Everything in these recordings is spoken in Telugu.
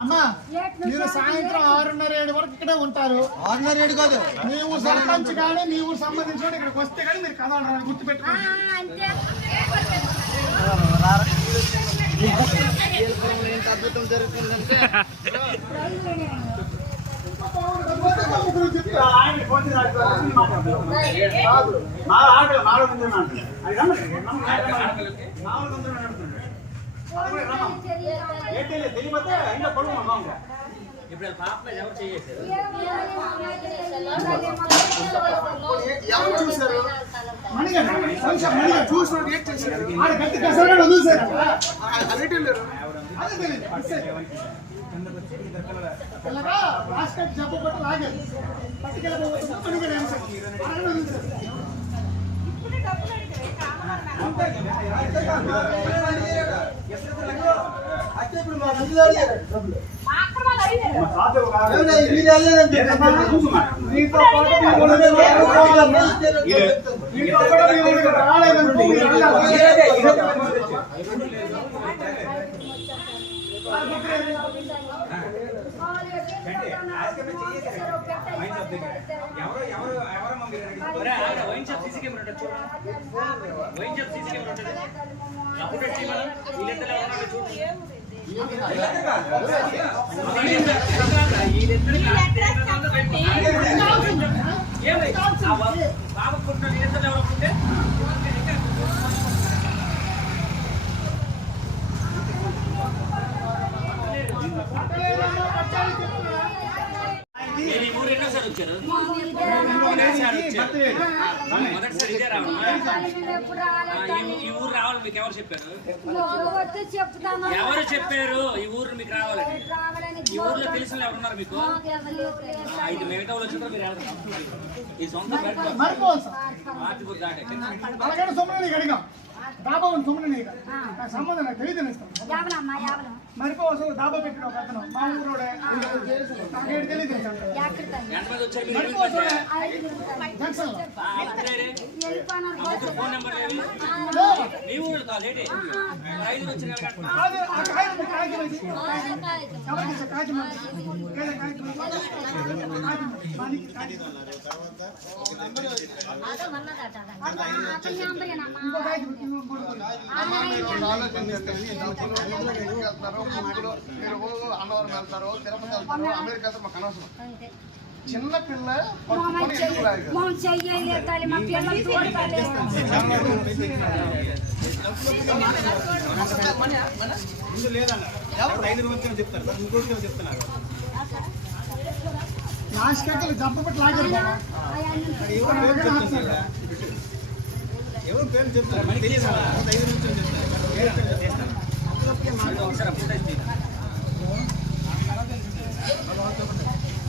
అమ్మా మీరు సాయంత్రం ఆరున్నర ఏడు వరకు ఇక్కడే ఉంటారు. ఆరున్నర ఏడు కాదు. నీవు సర్పంచ్ కానీ నీవు సంబంధించిన ఇక్కడికి వస్తే కానీ మీరు కథ అంటారు గుర్తుపెట్టుకోండి. అద్భుతం జరుగుతుందంటే ఎవరు చూశారు మణిగారు కొంచెం మణిగారు చూసినోడు ఏం చేశారు ఆడ గట్టి కసరగాడు వదిలేశారు అదేంటి వెళ్ళారు అదే తెలియదు అంతే. ఇలాగా రాష్ట్రానికి జబ్బు పట్టు లాగారు పట్టుకెళ్ళిపోతుంది మణిగారు ఏం చేశారు? ఆడగాడు వదిలేశారు. అయితే ఇప్పుడు మా నిధులు అడిగారు డబ్బులు. ఏమన్నా ఈ వీళ్ళు వెళ్ళలేదంటే మీతో పాటు మీ రావాలన్నా? మీతో పాటు మీ వెళ్ళాలి. ఎవరు ఎవరు ఎవరమ్మా మీరు వైన్ షాప్ సీసీ కెమెరా ఉంటుంది చూడు. వైన్ షాప్ సీసీ కెమెరా ఉంటుంది. అప్పుడు పెట్టి మనం వీళ్ళిద్దరు ఎవరన్నా బాబు- మీరు ఈ ఊరు ఎన్నోసారి వచ్చారు మొదటిసారి వచ్చారు మొదటిసారి ఇదే రావడం ఈ- ఊరు రావాలి మీకు ఎవరు చెప్పారు? ఎవరు చెప్పారు? ఈ ఊరు మీకు రావాలని ఈ ఊర్లో తెలిసిన ఎవరు ఉన్నారు మీకు ఇది మిగతా వాళ్ళు వచ్చినప్పుడు మీరు ఈ సొంత మార్చిపోతే దాటే డాబా ఉంది సొమ్ములు నీకు. నా సంబంధం నాకు తెలియదు మరిపోవచ్చు డాబా పెట్టిన ఒక అతను. మా ఊరోడే. నాకేడు తెలియదు ఎంతమంది వచ్చారు మీరు మరిపోవచ్చు జంక్షన్ లో ఆ, అప్పుడే వెళ్ళిపోయినారు ఆ ముగ్గురు ఫోన్ నెంబర్ ఏవి మీ ఊళ్ళు కాదు ఏంటి ఐదు వచ్చిన కట్ట అది ఆ కాగితం ఉంది, కాగితం ఉంది. ఎవరికి ఇచ్చా కాగితం ఉంది? ఏదో కాగితం ఉంది. కాగితం ఉంది. మనకి కాగితం ఉంది. ఇంకో కాగితం ఉంది, ఇంకో మూడు ఉంది. అన్నవరం వెళ్తారు తిరుపతి వెళ్తారు అమెరికా వెళ్తారు మాకు అనవసరం చిన్న పిల్ల పట్టుకొని ఇంటికి రాదు. మోహన్ చెయ్యలేదు తల్లి మా పిల్లలు చూడలేదు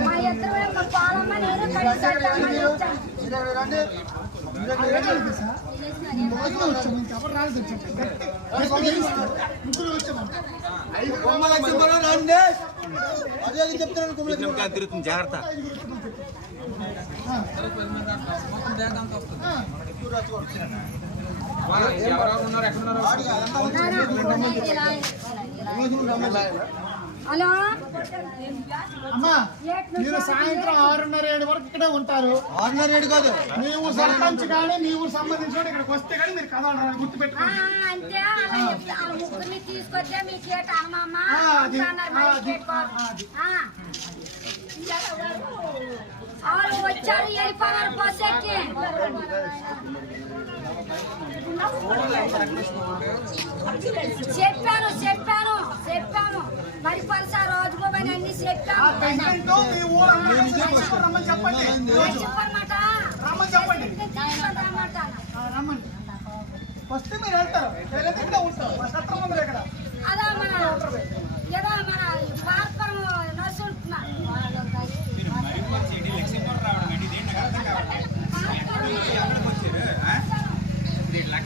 మా ఇద్దరు మా పాలమ్మ నేను కడిసామని వచ్చాను హలో? అమ్మా మీరు సాయంత్రం ఆరున్నర ఏడు వరకు ఇక్కడే ఉంటారు. ఆరున్నర ఏడు కాదు. నీవు సర్పంచ్ కానీ నీవు సంబంధించిన ఇక్కడికి వస్తే కానీ మీరు కథ గుర్తుపెట్టుకోండి అంతే అలా చెప్తే ఆ. और वो चार ये पावर पसे के చెప్పాను చెప్పాను చెప్పాను మరి పరసా రోజుకోమని అన్ని చెప్పాను చెప్పనమాట రమ్మని చెప్పండి రమ్మని వస్తే మీరు వెళ్తారు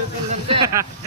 இருக்கும்